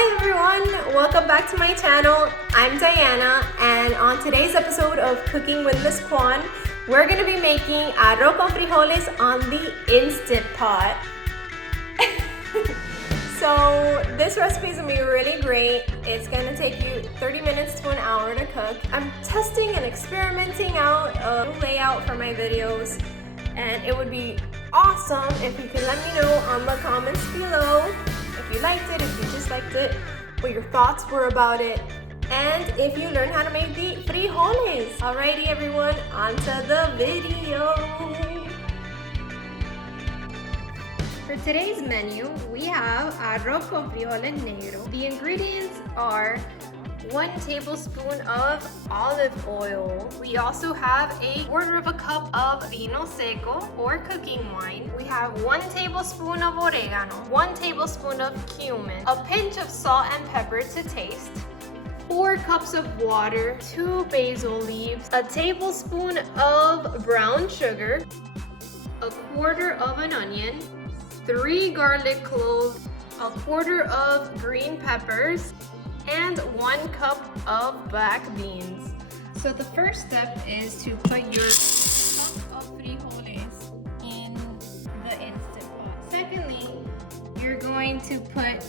Hi everyone, welcome back to my channel. I'm Diana, and on today's episode of Cooking with Misscuan, we're going to be making arroz con frijoles on the Instant Pot. So this recipe is going to be really great. It's going to take you 30 minutes to an hour to cook. I'm testing and experimenting out a new layout for my videos, and it would be awesome if you could let me know on the comments below if you liked it, if you disliked it, what your thoughts were about it, and if you learned how to make the frijoles. Alrighty everyone, on to the video. For today's menu, we have arroz con frijoles negros. The ingredients are 1 tablespoon of olive oil. We also have a quarter of a cup of vino seco or cooking wine. We have 1 tablespoon of oregano, 1 tablespoon of cumin, a pinch of salt and pepper to taste, 4 cups of water, 2 basil leaves, a tablespoon of brown sugar, a quarter of an onion, 3 garlic cloves, a quarter of green peppers, and 1 cup of black beans. So the first step is to put your cup of frijoles in the Instant Pot. Secondly, you're going to put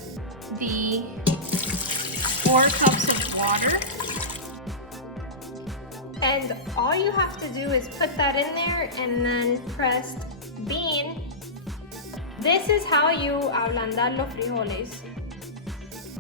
the 4 cups of water. And all you have to do is put that in there and then press bean. This is how you ablandar los frijoles.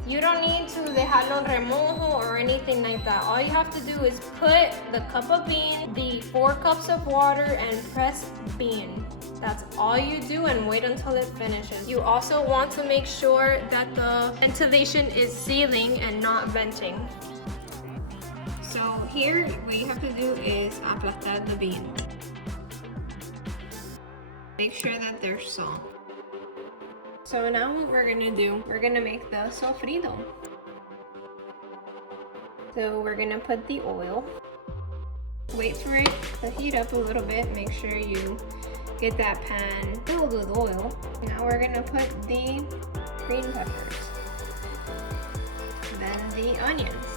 You don't need to dejarlo remojo or anything like that. All you have to do is put the cup of bean, the 4 cups of water, and press bean. That's all you do, and wait until it finishes. You also want to make sure that the ventilation is sealing and not venting. So here, what you have to do is aplastar the bean. Make sure that they're soft. So now what we're gonna do, we're gonna make the sofrito. So we're gonna put the oil. Wait for it to heat up a little bit. Make sure you get that pan filled with oil. Now we're gonna put the green peppers. Then the onions.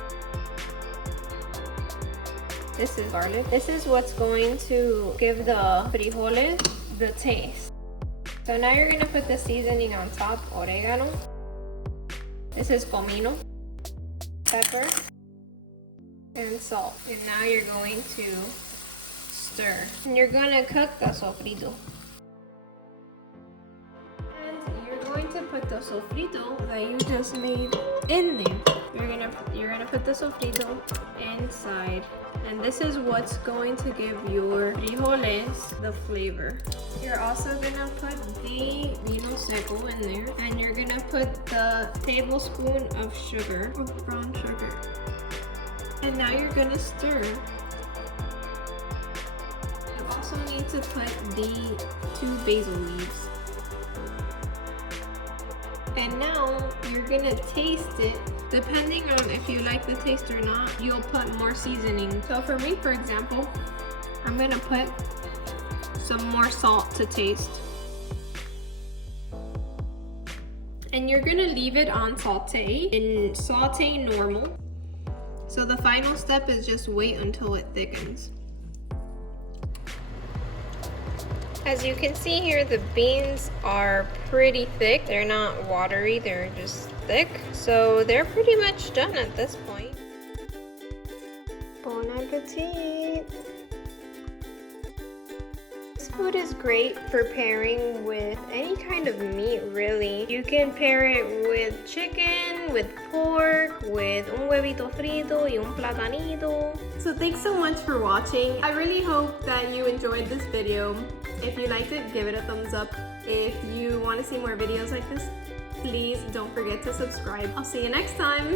This is garlic. This is what's going to give the frijoles the taste. So now you're gonna put the seasoning on top, oregano. This is comino, pepper, and salt. And now you're going to stir. And you're gonna cook the sofrito. And you're going to put the sofrito that you just made in there. You're gonna put the sofrito inside. And this is what's going to give your frijoles the flavor. You're also gonna put the vino seco in there, and you're gonna put the tablespoon of sugar, of brown sugar. And now you're gonna stir. You also need to put the 2 basil leaves. And now you're gonna taste it. Depending on if you like the taste or not, you'll put more seasoning. So for me, for example, I'm gonna put some more salt to taste. And you're gonna leave it on saute, in saute normal. So the final step is just wait until it thickens. As you can see here, the beans are pretty thick. They're not watery, they're just thick. So they're pretty much done at this point. Bon appetit! This food is great for pairing with any kind of meat, really. You can pair it with chicken, with pork, with un huevito frito y un platanito. So thanks so much for watching. I really hope that you enjoyed this video. If you liked it, give it a thumbs up. If you want to see more videos like this, please don't forget to subscribe. I'll see you next time.